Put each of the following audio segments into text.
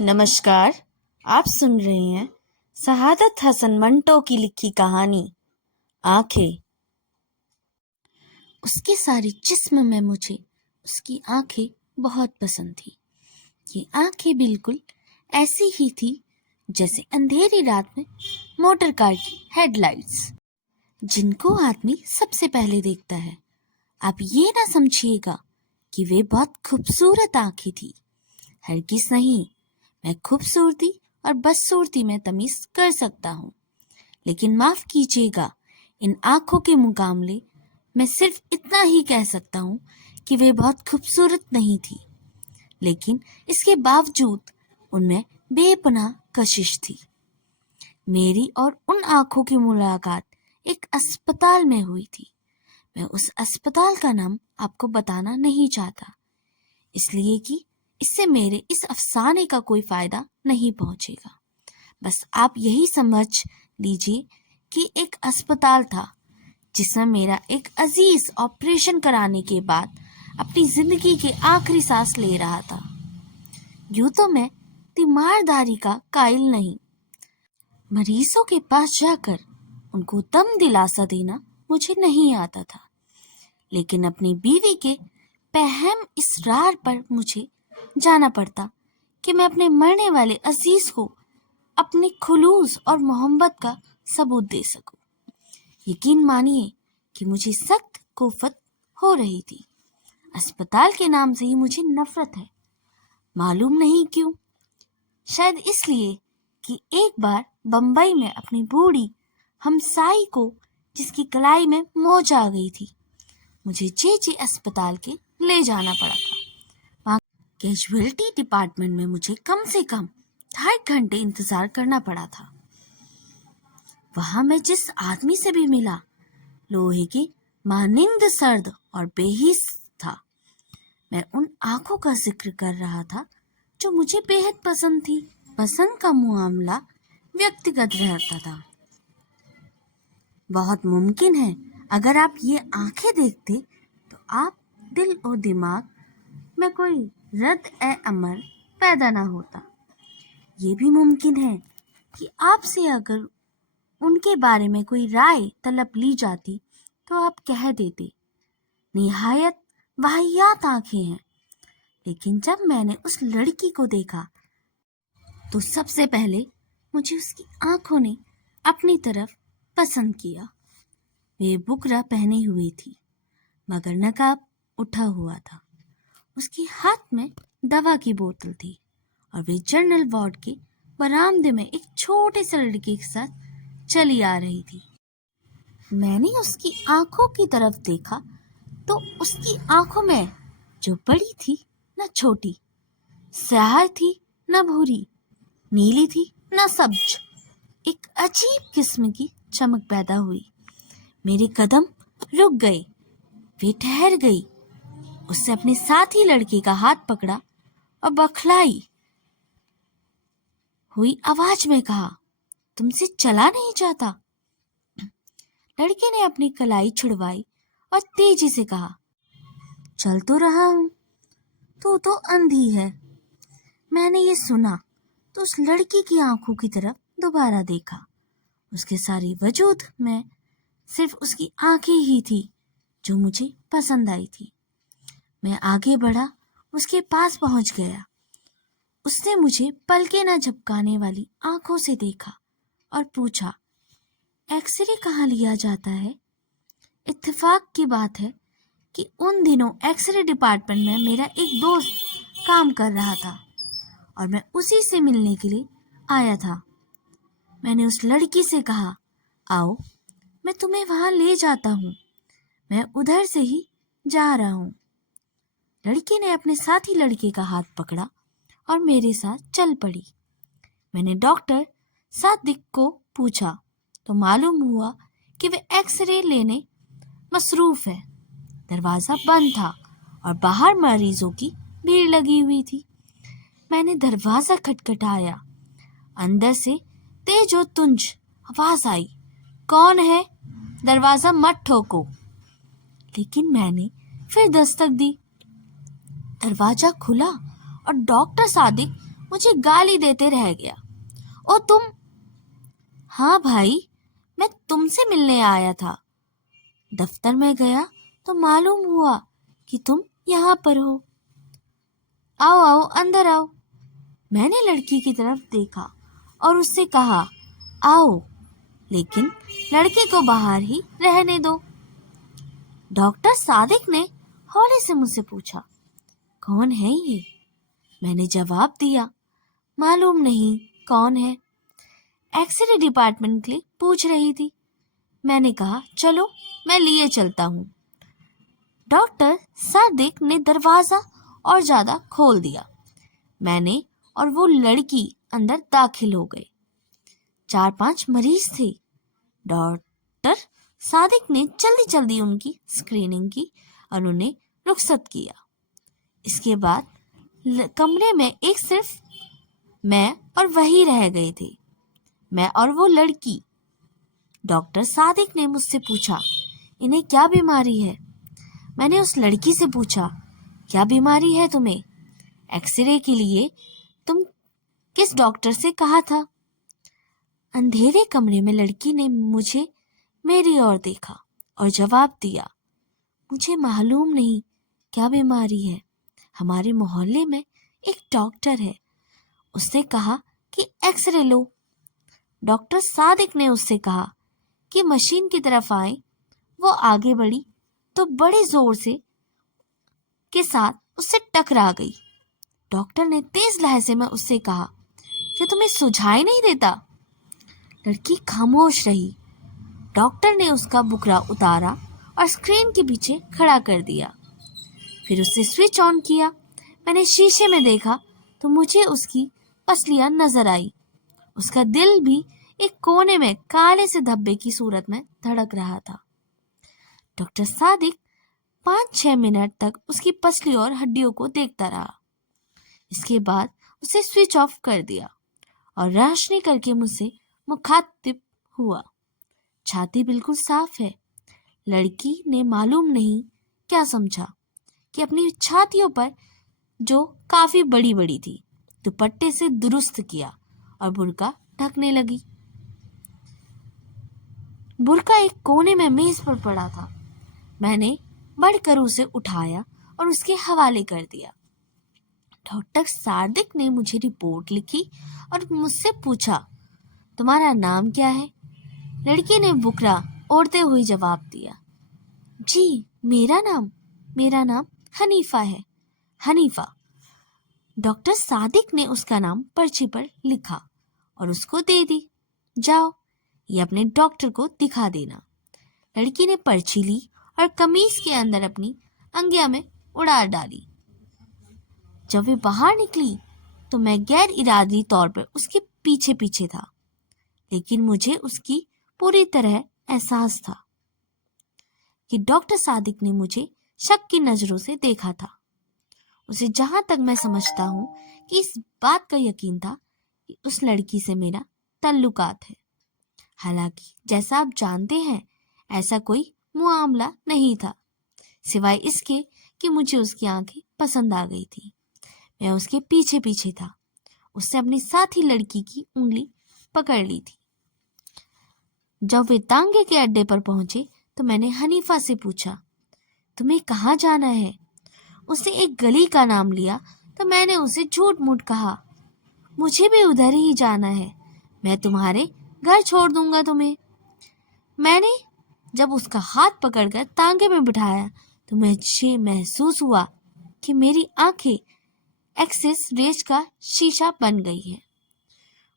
नमस्कार। आप सुन रहे हैं शहादत हसन मंटो की लिखी कहानी आंखें। उसके सारे जिस्म में मुझे उसकी आंखें बहुत पसंद थी। ये आंखें बिल्कुल ऐसी ही थी जैसे अंधेरी रात में मोटर कार की हेडलाइट्स, जिनको आदमी सबसे पहले देखता है। आप ये ना समझिएगा कि वे बहुत खूबसूरत आंखें थी, हरगिज़ नहीं। मैं खूबसूरती और बदसूरती में तमीज कर सकता हूँ, लेकिन माफ कीजिएगा, इन आंखों के मुकाबले मैं सिर्फ इतना ही कह सकता हूँ कि वे बहुत खूबसूरत नहीं थी, लेकिन इसके बावजूद उनमें बेपनाह कशिश थी। मेरी और उन आंखों की मुलाकात एक अस्पताल में हुई थी। मैं उस अस्पताल का नाम आपको बताना नहीं चाहता, इसलिए कि इससे मेरे इस अफसाने का कोई फायदा नहीं पहुंचेगा। बस आप यही समझ लीजिए कि एक अस्पताल था जिसमें मेरा एक अजीज ऑपरेशन कराने के बाद अपनी जिंदगी के आखिरी सांस ले रहा था। यूं तो मैं तीमारदारी का कायल नहीं। मरीजों के पास जाकर उनको दम दिलासा देना मुझे नहीं आता था, लेकिन अपनी बीवी के पहम इसरार पर मुझे जाना पड़ता कि मैं अपने मरने वाले अजीज को अपने खुलूस और मोहब्बत का सबूत दे सकूं। यकीन मानिए कि मुझे सख्त कुफत हो रही थी। अस्पताल के नाम से ही मुझे नफरत है, मालूम नहीं क्यों। शायद इसलिए कि एक बार बंबई में अपनी बूढ़ी हमसाई को, जिसकी कलाई में मोच आ गई थी, मुझे जे अस्पताल के ले जाना पड़ा था। वहाँ कैजुअलिटी डिपार्टमेंट में मुझे कम से कम 2.5 घंटे इंतजार करना पड़ा था। वहां मैं जिस आदमी से भी मिला, लोहे के मानिंद सर्द और बेहिस था। मैं उन आंखों का जिक्र कर रहा था जो मुझे बेहद पसंद थी। पसंद का मामला व्यक्तिगत रहता था। बहुत मुमकिन है अगर आप ये आंखें देखते तो आप दिल और दिमाग में कोई रद्द-ए-अमल पैदा ना होता। ये भी मुमकिन है कि आपसे अगर उनके बारे में कोई राय तलब ली जाती तो आप कह देते, निहायत वाहियात आंखें हैं। लेकिन जब मैंने उस लड़की को देखा तो सबसे पहले मुझे उसकी आंखों ने अपनी तरफ पसंद किया। वे बुकरा पहनी हुई थी, मगर नकाब उठा हुआ था। उसके हाथ में दवा की बोतल थी और वे जनरल वार्ड के बरामदे में एक छोटे से लड़के के साथ चली आ रही थी। मैंने उसकी आंखों की तरफ देखा तो उसकी आंखों में जो बड़ी थी न छोटी, स्याह थी न भूरी, नीली थी न सब्ज, एक अजीब किस्म की चमक पैदा हुई। मेरे कदम रुक गए। वे ठहर गई। उससे अपने साथी लड़के का हाथ पकड़ा और बखलाई हुई आवाज में कहा, तुमसे चला नहीं जाता? लड़के ने अपनी कलाई छुड़वाई और तेजी से कहा, चल तो रहा हूं, तू तो अंधी है। मैंने ये सुना तो उस लड़की की आंखों की तरफ दोबारा देखा। उसके सारी वजूद में सिर्फ उसकी आंखें ही थी जो मुझे पसंद आई थी। मैं आगे बढ़ा, उसके पास पहुंच गया। उसने मुझे पलके न झपकाने वाली आंखों से देखा और पूछा, एक्सरे कहाँ लिया जाता है? इत्तेफाक की बात है कि उन दिनों एक्सरे डिपार्टमेंट में मेरा एक दोस्त काम कर रहा था और मैं उसी से मिलने के लिए आया था। मैंने उस लड़की से कहा, आओ मैं तुम्हें वहां ले जाता हूँ, मैं उधर से ही जा रहा हूँ। लड़की ने अपने साथी लड़के का हाथ पकड़ा और मेरे साथ चल पड़ी। मैंने डॉक्टर सादिक को पूछा तो मालूम हुआ कि वे एक्सरे लेने मसरूफ है। दरवाजा बंद था और बाहर मरीजों की भीड़ लगी हुई थी। मैंने दरवाजा खटखटाया। अंदर से तेज और तुंज आवाज आई, कौन है? दरवाजा मत ठोको। लेकिन मैंने फिर दस्तक दी। दरवाजा खुला और डॉक्टर सादिक मुझे गाली देते रह गया। ओ तुम। हाँ भाई, मैं तुमसे मिलने आया था। दफ्तर में गया तो मालूम हुआ कि तुम यहाँ पर हो। आओ आओ, अंदर आओ। मैंने लड़की की तरफ देखा और उससे कहा आओ, लेकिन लड़के को बाहर ही रहने दो। डॉक्टर सादिक ने हौले से मुझसे पूछा, कौन है ये? मैंने जवाब दिया, मालूम नहीं कौन है, एक्सरे डिपार्टमेंट के लिए पूछ रही थी। मैंने कहा चलो मैं लिए चलता हूँ। डॉक्टर सादिक ने दरवाजा और ज्यादा खोल दिया। मैंने और वो लड़की अंदर दाखिल हो गए। 4-5 मरीज थे। डॉक्टर सादिक ने जल्दी जल्दी उनकी स्क्रीनिंग की और उन्हें रुखसत किया। इसके बाद कमरे में एक सिर्फ मैं और वही रह गए थे, मैं और वो लड़की। डॉक्टर सादिक ने मुझसे पूछा, इन्हें क्या बीमारी है? मैंने उस लड़की से पूछा, क्या बीमारी है तुम्हें? एक्सरे के लिए तुम किस डॉक्टर से कहा था? अंधेरे कमरे में लड़की ने मुझे मेरी ओर देखा और जवाब दिया, मुझे मालूम नहीं क्या बीमारी है। हमारे मोहल्ले में एक डॉक्टर है, उसने कहा कि एक्सरे लो। डॉक्टर सादिक ने उससे कहा कि मशीन की तरफ आए। वो आगे बढ़ी तो बड़े जोर से के साथ उससे टकरा गई। डॉक्टर ने तेज लहजे में उससे कहा, क्या तुम्हें सुझाई नहीं देता? लड़की खामोश रही। डॉक्टर ने उसका बुकरा उतारा और स्क्रीन के पीछे खड़ा कर दिया। फिर उसे स्विच ऑन किया। मैंने शीशे में देखा तो मुझे उसकी पसलियां नजर आई। उसका दिल भी एक कोने में काले से धब्बे की सूरत में धड़क रहा था। डॉक्टर सादिक 5-6 मिनट तक उसकी पसली और हड्डियों को देखता रहा। इसके बाद उसे स्विच ऑफ कर दिया और रोशनी करके मुझसे मुखातिब हुआ। छाती बिल्कुल साफ है। लड़की ने मालूम नहीं क्या समझा कि अपनी छातियों पर, जो काफी बड़ी बड़ी थी, दुपट्टे से दुरुस्त किया और बुर्का ढकने लगी। बुर्का एक कोने में मेज पर पड़ा था। मैंने बढ़कर उसे उठाया और उसके हवाले कर दिया। डॉक्टर सादिक ने मुझे रिपोर्ट लिखी और मुझसे पूछा, तुम्हारा नाम क्या है? लड़की ने बुकरा ओढ़ते हुए जवाब दिया, जी मेरा नाम हनीफा है। हनीफा। डॉक्टर सादिक ने उसका नाम पर्ची पर लिखा और उसको दे दी। जाओ, ये अपने डॉक्टर को दिखा देना। लड़की ने पर्ची ली और कमीज के अंदर अपनी अंगिया में उड़ा डाली। जब वे बाहर निकली तो मैं गैर इरादी तौर पर उसके पीछे पीछे था, लेकिन मुझे उसकी पूरी तरह एहसास था कि डॉक्टर सादिक ने मुझे शक की नजरों से देखा था। उसे जहां तक मैं समझता हूँ कि इस बात का यकीन था कि उस लड़की से मेरा ताल्लुकात है। हालांकि जैसा आप जानते हैं, ऐसा कोई मामला नहीं था, सिवाय इसके कि मुझे उसकी आंखें पसंद आ गई थी। मैं उसके पीछे पीछे था। उसने अपनी साथी लड़की की उंगली पकड़ ली थी। जब वे तांगे के अड्डे पर पहुंचे तो मैंने हनीफा से पूछा, तुम्हें कहाँ जाना है? उसने एक गली का नाम लिया तो मैंने उसे झूठ मूठ कहा, मुझे भी उधर ही जाना है, मैं तुम्हारे घर छोड़ दूंगा तुम्हें। मैंने जब उसका हाथ पकड़कर तांगे में बिठाया तो मुझे महसूस हुआ कि मेरी आंखें एक्सिस रेज का शीशा बन गई है।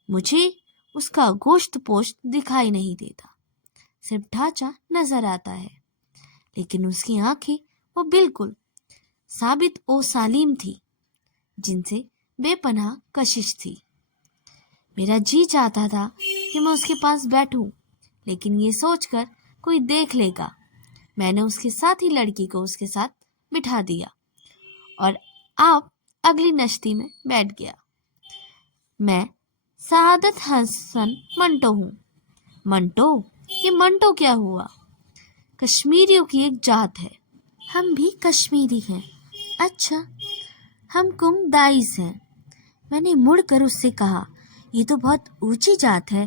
मुझे उसका गोश्त पोश्त दिखाई नहीं देता, सिर्फ ढांचा नजर आता है, लेकिन उसकी आंखें वो बिल्कुल साबित ओ सालीम थी, जिनसे बेपनाह कशिश थी। मेरा जी चाहता था कि मैं उसके पास बैठूं, लेकिन ये सोचकर कोई देख लेगा, मैंने उसके साथ ही लड़की को उसके साथ बिठा दिया और आप अगली नश्ती में बैठ गया। मैं सआदत हसन मंटो हूँ। मंटो? ये मंटो क्या हुआ? कश्मीरियों की एक जात है। हम भी कश्मीरी हैं। अच्छा, हम कुंग दाइस हैं। میں نے مڑ کر اس سے کہا، یہ تو بہت اونچی ذات ہے۔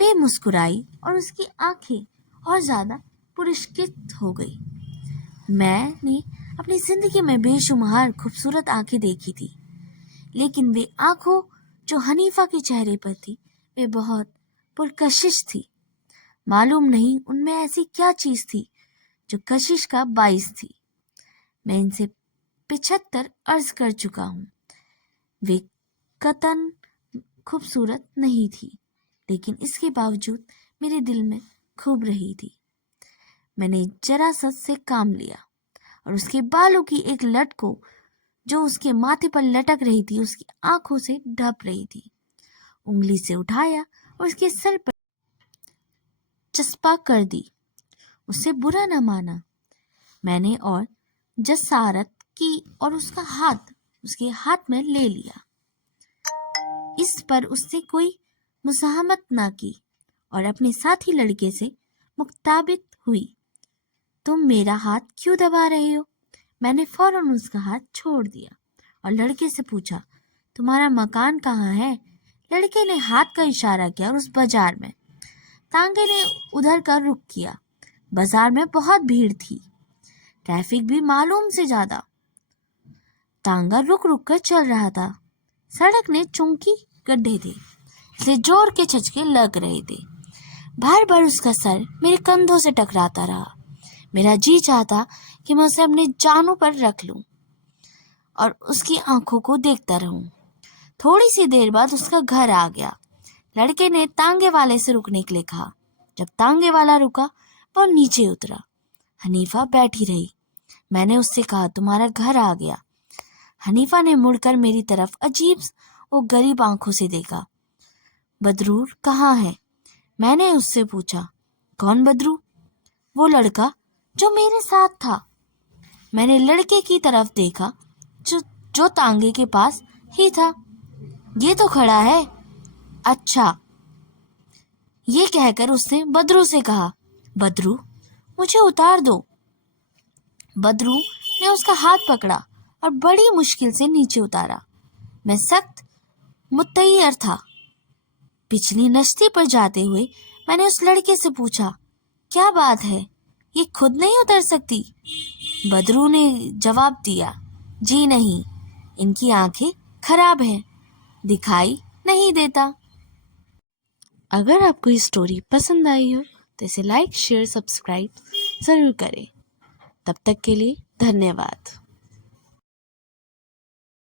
وہ مسکرائی اور اس کی آنکھیں اور زیادہ پراشکت ہو گئی۔ میں نے اپنی زندگی میں بے شمار خوبصورت آنکھیں دیکھی تھی، لیکن وہ آنکھوں جو حنیفہ کے چہرے پر تھی وہ بہت پرکشش تھی۔ معلوم نہیں ان میں ایسی کیا چیز تھی جو کشش کا باعث تھی۔ میں ان سے 75 عرض کر چکا ہوں، وہ قطعاً خوبصورت نہیں تھی، لیکن اس کے باوجود میرے دل میں خوب رہی تھی۔ میں نے جراست سے کام لیا اور اس کے بالوں کی ایک لٹ کو جو اس کے ماتھے پر لٹک رہی تھی اس کی آنکھوں سے ڈھپ رہی تھی، انگلی سے اٹھایا اور اس کے سر پر چسپاں کر دی۔ اسے برا نہ مانا میں نے اور جسارت کی اور اس کا ہاتھ اس کے ہاتھ میں لے لیا۔ اس پر اس نے کوئی مزاحمت نہ کی اور اپنے ساتھی لڑکے سے مخاطب ہوئی، تم میرا ہاتھ کیوں دبا رہے ہو؟ میں نے فوراً اس کا ہاتھ چھوڑ دیا اور لڑکے سے پوچھا، تمہارا مکان کہاں ہے؟ لڑکے نے ہاتھ کا اشارہ کیا اور اس بازار میں۔ تانگے نے ادھر کا رخ کیا۔ بازار میں بہت بھیڑ تھی، ٹریفک بھی معلوم سے زیادہ۔ تانگا رک رک کر چل رہا تھا۔ سڑک نے چونکی گڈھے تھے، اس لیے زور کے چھچکے لگ رہے تھے۔ بار بار اس کا سر میرے کندھوں سے ٹکراتا رہا۔ میرا جی چاہتا کہ میں اسے اپنے جانوں پر رکھ لوں اور اس کی آنکھوں کو دیکھتا رہوں۔ تھوڑی سی دیر بعد اس کا گھر آ گیا۔ لڑکے نے تانگے والے سے رکنے کے لیے کہا۔ جب تانگے والا رکا وہ نیچے اترا۔ حنیفہ بیٹھی رہی۔ میں نے اس سے کہا، تمہارا گھر آ گیا۔ حنیفہ نے مڑ کر میری طرف عجیب اور غریب آنکھوں سے دیکھا۔ بدرور کہاں ہے؟ میں نے اس سے پوچھا۔ کون بدرو؟ وہ لڑکا جو میرے ساتھ تھا۔ میں نے لڑکے کی طرف دیکھا جو تانگے کے پاس ہی تھا۔ یہ تو کھڑا ہے۔ اچھا، یہ کہہ کر اس نے بدرو سے کہا، بدرو مجھے اتار دو۔ بدرو نے اس کا ہاتھ پکڑا اور بڑی مشکل سے نیچے اتارا۔ میں سخت متعیر تھا۔ پچھلی نشستی پر جاتے ہوئے میں نے اس لڑکے سے پوچھا، کیا بات ہے، یہ خود نہیں اتر سکتی؟ بدرو نے جواب دیا، جی نہیں، ان کی آنکھیں خراب ہیں، دکھائی نہیں دیتا۔ اگر آپ کو یہ سٹوری پسند آئی ہو تو اسے لائک، شیئر، سبسکرائب ضرور کریں۔ تب تک کے لیے دھنیہ واد۔